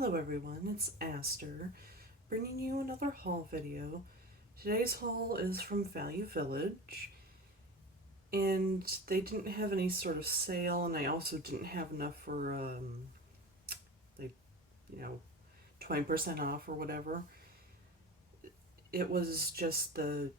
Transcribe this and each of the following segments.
Hello everyone, it's Aster, bringing you another haul video. Today's haul is from Value Village, and they didn't have any sort of sale, and I also didn't have enough for, like, you know, 20% off or whatever. It was just the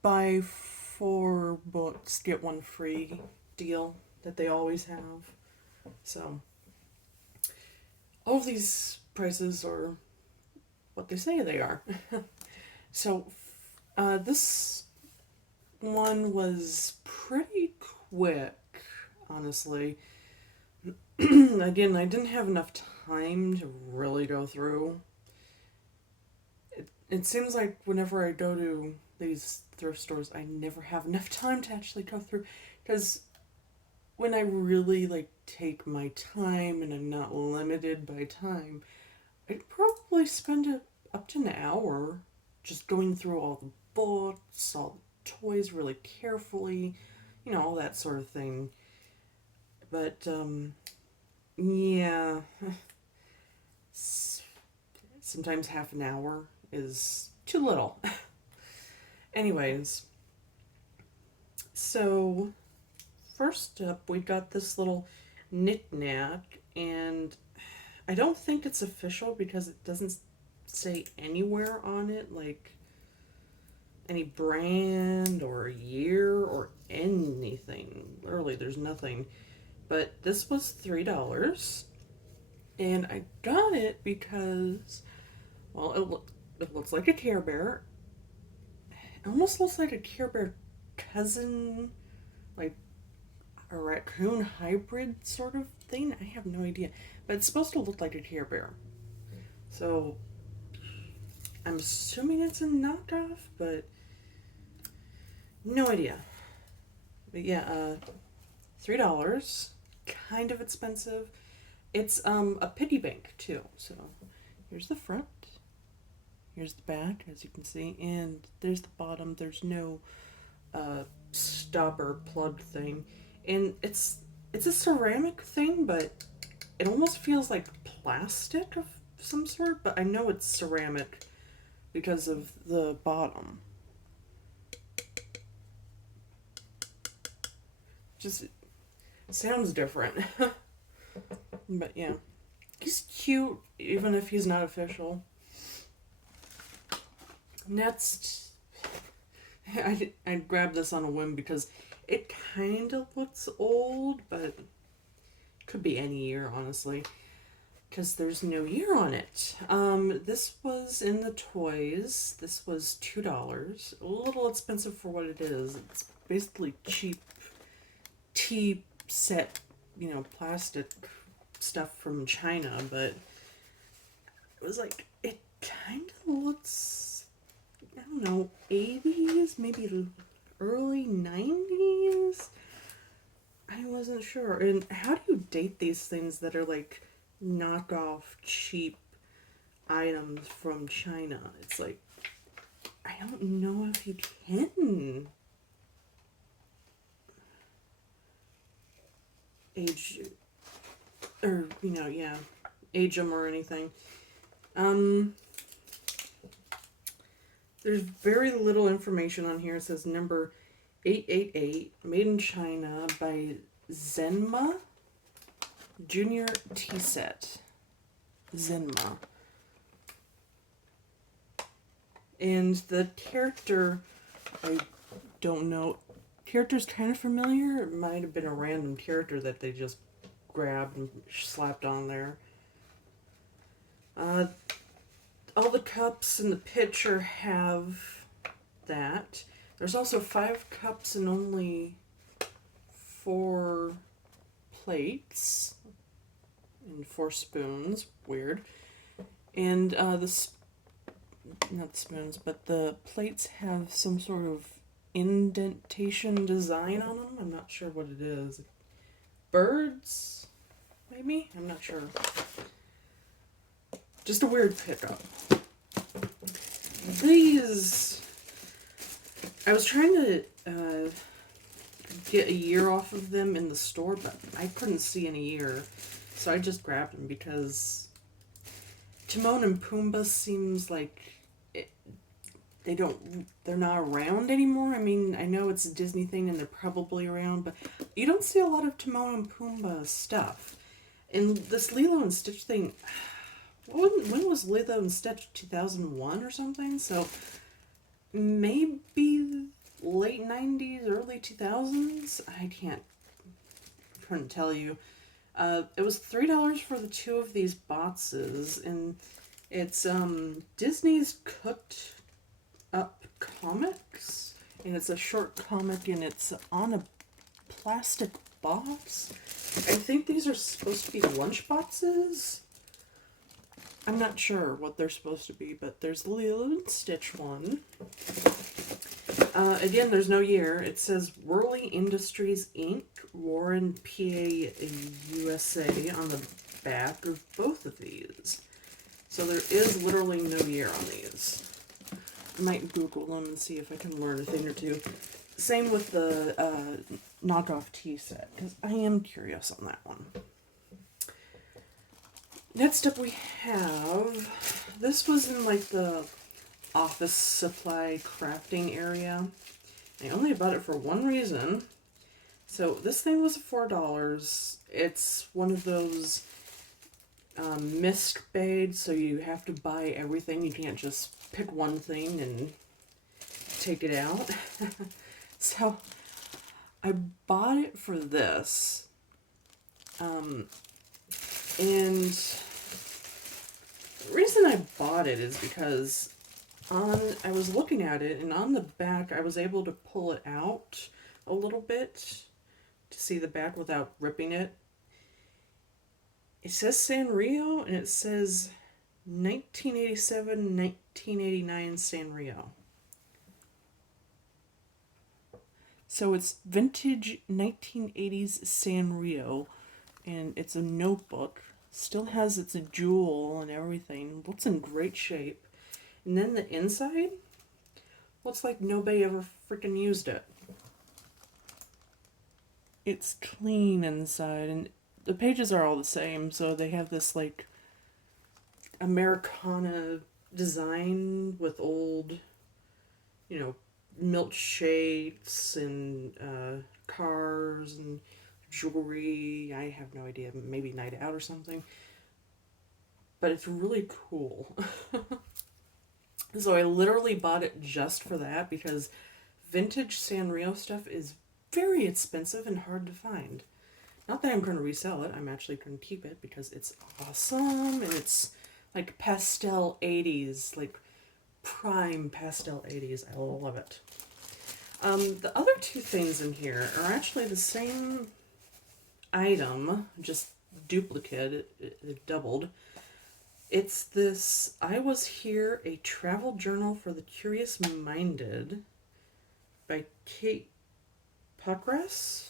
buy 4 books, get one free deal that they always have. So, all of these prices are what they say they are. So, this one was pretty quick, honestly. Again, I didn't have enough time to really go through. It seems like whenever I go to these thrift stores, I never have enough time to actually go through. Because when I really take my time and I'm not limited by time, I'd probably spend up to an hour just going through all the books, all the toys really carefully, all that sort of thing. But, yeah, sometimes half an hour is too little. Anyways, so first up, we got this little knick-knack, and I don't think it's official because it doesn't say anywhere on it, like any brand or year or anything. Literally, there's nothing. But this was $3, and I got it because, well, it looks like a Care Bear. It almost looks like a Care Bear cousin, like a raccoon hybrid sort of thing. I have no idea, but it's supposed to look like a Care Bear. So I'm assuming it's a knockoff, but no idea. But yeah, $3, kind of expensive. It's a piggy bank too. So here's the front, here's the back, as you can see, and there's the bottom. There's no stopper plug thing, and it's a ceramic thing, but it almost feels like plastic of some sort. But I know it's ceramic because of the bottom. Just sounds different. But yeah, he's cute even if he's not official. Next, I grabbed this on a whim because it kind of looks old, but could be any year, honestly, because there's no year on it. This was in the toys. This was $2. A little expensive for what it is. It's basically cheap tea set, plastic stuff from China, but it was like, it kind of looks, I don't know, 80s, maybe early 90s. I wasn't sure. And how do you date these things that are like knockoff cheap items from China? It's like, I don't know if you can age, or age them or anything. There's very little information on here. It says number 888, made in China by Zenma Junior Tea Set. Zenma. And the character, I don't know. Character's kind of familiar. It might have been a random character that they just grabbed and slapped on there. All the cups in the picture have that. There's also 5 cups and only 4 plates and 4 spoons. Weird. And not the spoons, but the plates have some sort of indentation design on them. I'm not sure what it is. Birds, maybe? I'm not sure. Just a weird pickup. These, I was trying to get a year off of them in the store, but I couldn't see any year. So I just grabbed them because Timon and Pumbaa seems like it, they're not around anymore. I mean, I know it's a Disney thing and they're probably around, but you don't see a lot of Timon and Pumbaa stuff. And this Lilo and Stitch thing, when was Lilo and Stitch? 2001 or something? So maybe late 90s, early 2000s? Couldn't tell you. It was $3 for the two of these boxes, and it's Disney's Cooked Up Comics, and it's a short comic, and it's on a plastic box. I think these are supposed to be lunch boxes. I'm not sure what they're supposed to be, but there's the Lilo and Stitch one. Again, there's no year. It says Worley Industries Inc., Warren, PA, USA on the back of both of these. So there is literally no year on these. I might Google them and see if I can learn a thing or two. Same with the knockoff tea set, because I am curious on that one. Next up we have, this was in like the office supply crafting area. I only bought it for one reason. So this thing was $4. It's one of those mist baits, so you have to buy everything. You can't just pick one thing and take it out. So I bought it for this. And the reason I bought it is because I was looking at it, and on the back I was able to pull it out a little bit to see the back without ripping it. It says Sanrio, and it says 1987, 1989 Sanrio. So it's vintage 1980s Sanrio, and it's a notebook. Still has its jewel and everything. Looks in great shape. And then the inside looks like nobody ever freaking used it. It's clean inside, and the pages are all the same, so they have this like Americana design with old, milkshakes and cars and jewelry. I have no idea, maybe Night Out or something. But it's really cool. So I literally bought it just for that, because vintage Sanrio stuff is very expensive and hard to find. Not that I'm going to resell it, I'm actually going to keep it because it's awesome, and it's like pastel 80s, like prime pastel 80s. I love it. The other two things in here are actually the same item, just duplicate, it doubled. It's this I Was Here, a travel journal for the curious minded by Kate Puckress.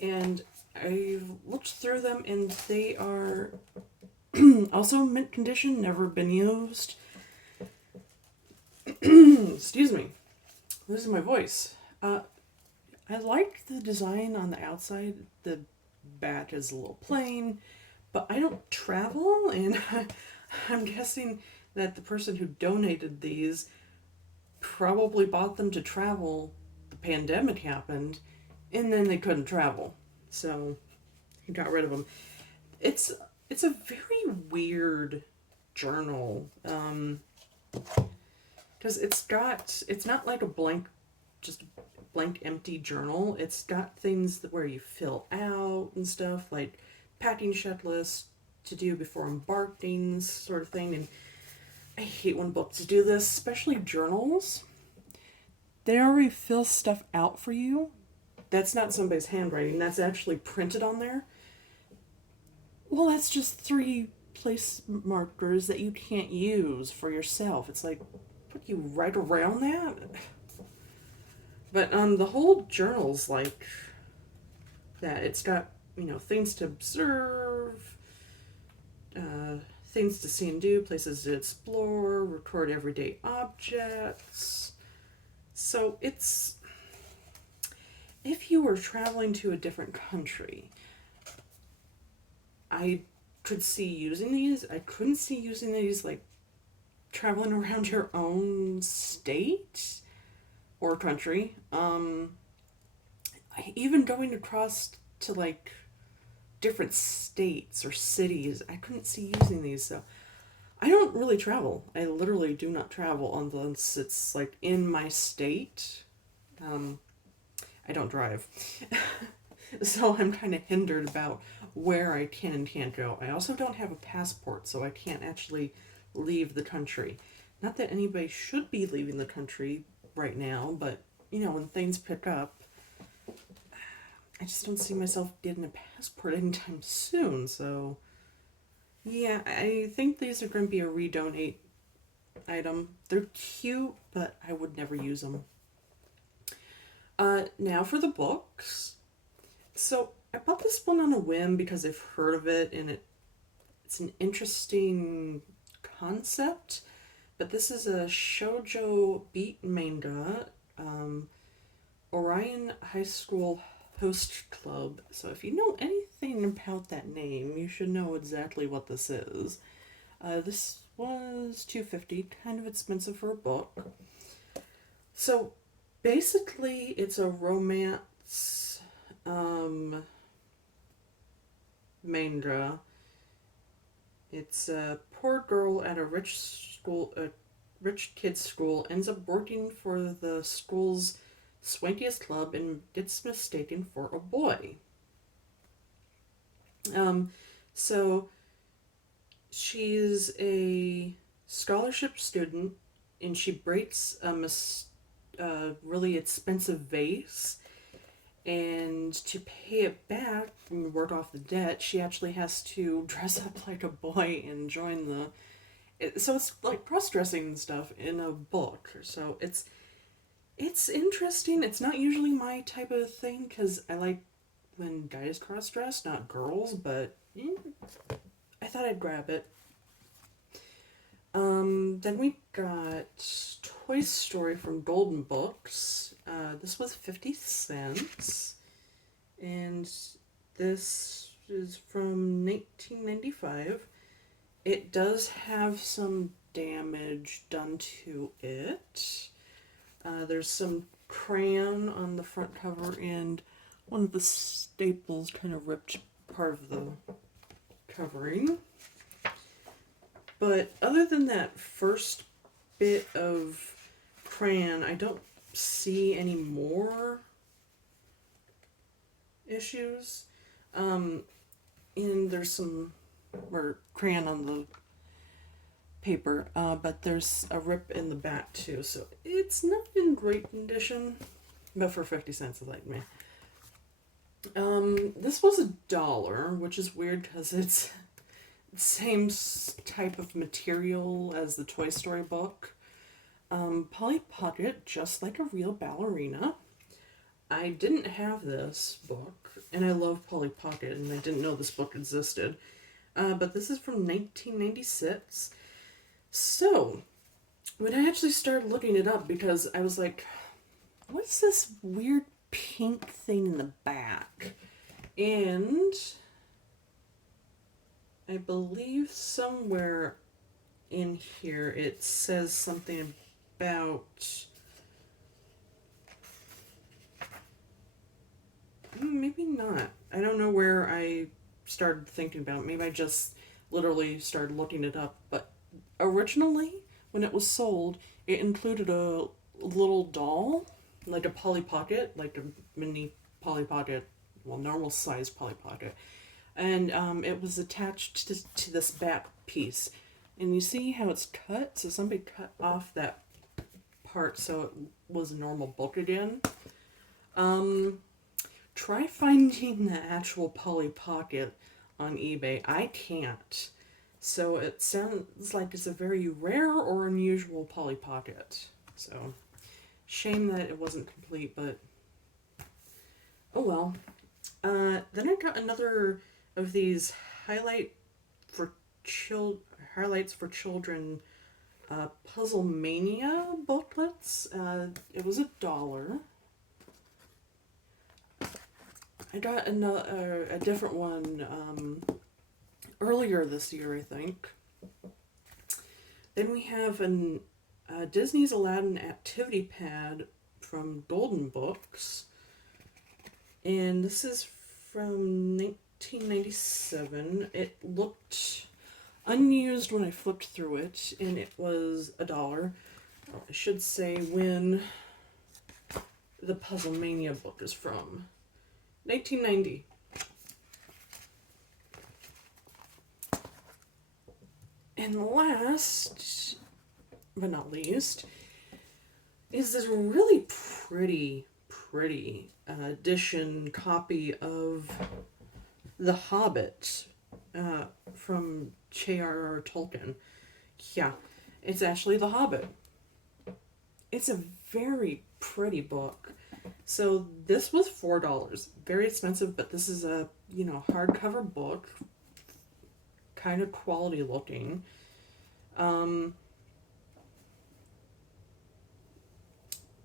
And I've looked through them, and they are also mint condition, never been used. Excuse me, losing my voice. I like the design on the outside. The back is a little plain, but I don't travel, and I'm guessing that the person who donated these probably bought them to travel. The pandemic happened, and then they couldn't travel, so he got rid of them. It's a very weird journal, because it's not like a blank, just blank empty journal. It's got things where you fill out and stuff, like packing checklist to do before embarking, sort of thing. And I hate when books do this, especially journals. They already fill stuff out for you. That's not somebody's handwriting. That's actually printed on there. Well, that's just 3 place markers that you can't use for yourself. It's like, put you right around that? But the whole journal's like that. It's got, things to observe, things to see and do, places to explore, record everyday objects. So it's, if you were traveling to a different country, I could see using these. I couldn't see using these like traveling around your own state or country. Even going across to like different states or cities, I couldn't see using these. So I don't really travel. I literally do not travel unless it's like in my state. Um, I don't drive. So I'm kind of hindered about where I can and can't go. I also don't have a passport, so I can't actually leave the country. Not that anybody should be leaving the country right now, but when things pick up, I just don't see myself getting a passport anytime soon. So, yeah, I think these are going to be a redonate item. They're cute, but I would never use them. Now for the books. So I bought this one on a whim because I've heard of it and it's an interesting concept. But this is a shoujo beat manga, Orion High School Host Club. So if you know anything about that name, you should know exactly what this is. This was $2.50, kind of expensive for a book. So basically, it's a romance manga. It's a poor girl at a rich kid's school ends up working for the school's swankiest club and gets mistaken for a boy. So she's a scholarship student and she breaks a really expensive vase, and to pay it back and work off the debt, she actually has to dress up like a boy and join so it's like cross-dressing and stuff in a book. So it's interesting. It's not usually my type of thing because I like when guys cross-dress, not girls, but I thought I'd grab it. Then we got Toy Story from Golden Books. This was 50 cents. And this is from 1995. It does have some damage done to it. There's some crayon on the front cover, and one of the staples kind of ripped part of the covering. But other than that first bit of crayon, I don't see any more issues. And there's some more crayon on the paper, but there's a rip in the back too, so it's not in great condition, but for 50 cents, I like me. This was $1, which is weird because it's the same type of material as the Toy Story book. Polly Pocket, Just Like a Real Ballerina. I didn't have this book, and I love Polly Pocket, and I didn't know this book existed. But this is from 1996. So, when I actually started looking it up, because I was like, what's this weird pink thing in the back? And I believe somewhere in here it says something about... Maybe not. I don't know where I started thinking about it. Maybe I just literally started looking it up. But originally, when it was sold, it included a little doll, like a Polly Pocket, like a mini Polly Pocket, well, normal size Polly Pocket. And it was attached to this back piece. And you see how it's cut? So somebody cut off that part so it was a normal book again. Try finding the actual Polly Pocket on eBay. I can't. So it sounds like it's a very rare or unusual Polly Pocket. So, shame that it wasn't complete, but oh well. Then I got another of these highlights for children Puzzle Mania booklets. It was $1. I got a different one, earlier this year, I think. Then we have Disney's Aladdin Activity Pad from Golden Books. And this is from 1997. It looked unused when I flipped through it, and it was $1. I should say when the Puzzle Mania book is from. 1990. And last, but not least, is this really pretty edition copy of The Hobbit from J.R.R. Tolkien. Yeah, it's actually The Hobbit. It's a very pretty book. So this was $4. Very expensive, but this is a, hardcover book. Kind of quality looking.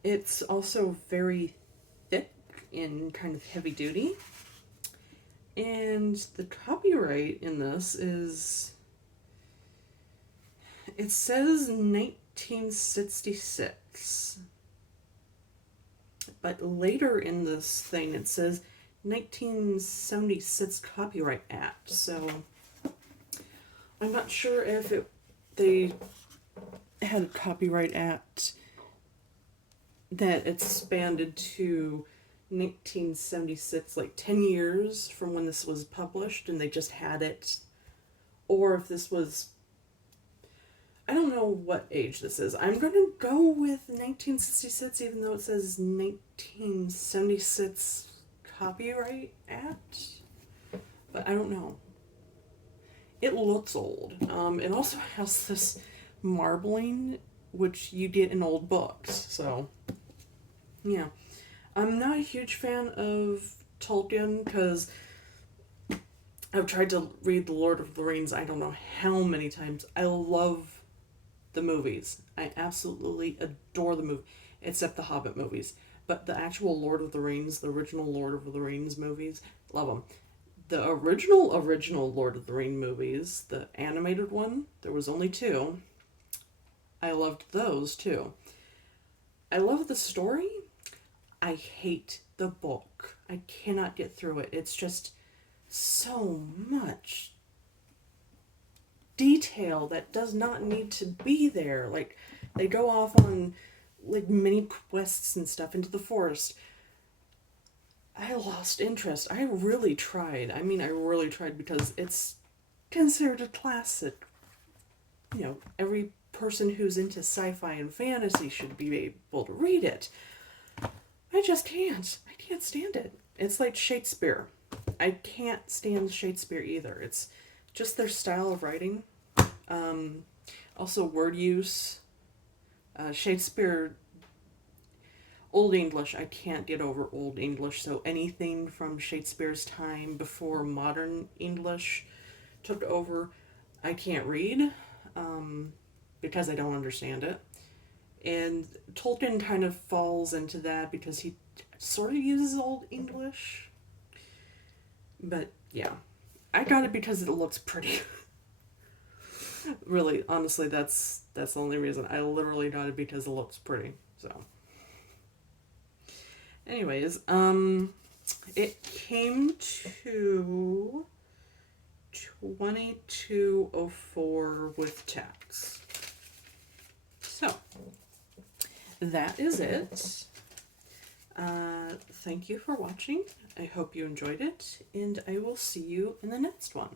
It's also very thick and kind of heavy duty. And the copyright in this is, it says 1966. But later in this thing it says 1976 Copyright Act. So I'm not sure if they had a Copyright Act that expanded to 1976, like 10 years from when this was published, and they just had it, or if this was, I don't know what age this is. I'm going to go with 1966, even though it says 1976 Copyright Act, but I don't know. It looks old. It also has this marbling, which you get in old books, so yeah. I'm not a huge fan of Tolkien because I've tried to read The Lord of the Rings I don't know how many times. I love the movies. I absolutely adore the movie, except the Hobbit movies. But the actual Lord of the Rings, the original Lord of the Rings movies, love them. The original Lord of the Rings movies, the animated one, there was only 2. I loved those too. I love the story. I hate the book. I cannot get through it. It's just so much detail that does not need to be there. Like, they go off on like mini quests and stuff into the forest. I lost interest. I really tried. I really tried because it's considered a classic. Every person who's into sci-fi and fantasy should be able to read it. I just can't. I can't stand it. It's like Shakespeare. I can't stand Shakespeare either. It's just their style of writing. Also word use. Shakespeare, Old English, I can't get over Old English, so anything from Shakespeare's time before modern English took over, I can't read, because I don't understand it. And Tolkien kind of falls into that because he sort of uses Old English. But yeah, I got it because it looks pretty. Really, honestly, that's the only reason. I literally got it because it looks pretty. So anyways, it came to $22.04 with tax. So that is it. Thank you for watching. I hope you enjoyed it, and I will see you in the next one.